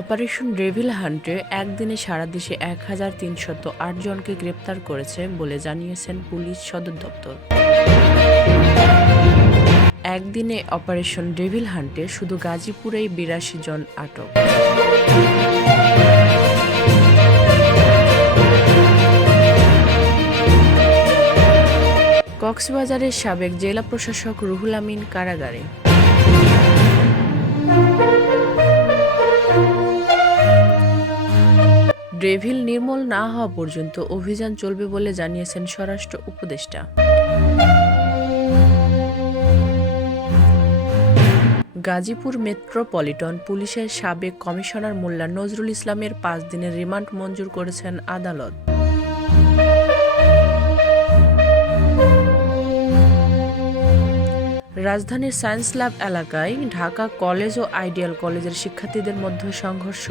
Operation devil হান্টে একদিনে সারা দেশে ১,৩০৮ জনকে গ্রেপ্তার করেছে বলে জানিয়েছেন পুলিশ সদর দপ্তর। একদিনে অপারেশন ডেভিল হান্টে শুধু গাজীপুরেই ৮২ জন আটক। কক্সবাজারের সাবেক জেলা প্রশাসক রুহুল আমিন কারাগারে। ডেভিল নির্মূল না হওয়া পর্যন্ত অভিযান চলবে বলে জানিয়েছেন স্বরাষ্ট্র উপদেষ্টা। গাজীপুর মেট্রোপলিটন পুলিশের সাবেক কমিশনার মোল্লা নজরুল ইসলামের ৫ দিনের রিমান্ড মঞ্জুর করেছেন আদালত। রাজধানীর সায়েন্স ল্যাব এলাকায় ঢাকা কলেজ ও আইডিয়াল কলেজের শিক্ষার্থীদের মধ্যে সংঘর্ষ।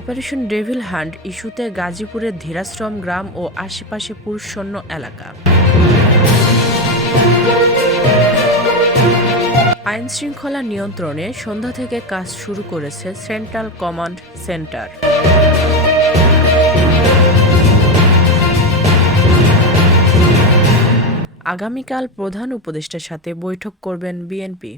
অপারেশন ডেভিল হান্ট ইস্যুতে গাজীপুরের ধীরাশ্রম গ্রাম ও আশেপাশে পুরুষশূন্য এলাকা। আইনশৃঙ্খলা নিয়ন্ত্রণে সন্ধ্যা থেকে কাজ শুরু করেছে সেন্ট্রাল কমান্ড সেন্টার। আগামীকাল প্রধান উপদেষ্টার সাথে বৈঠক করবেন বিএনপি।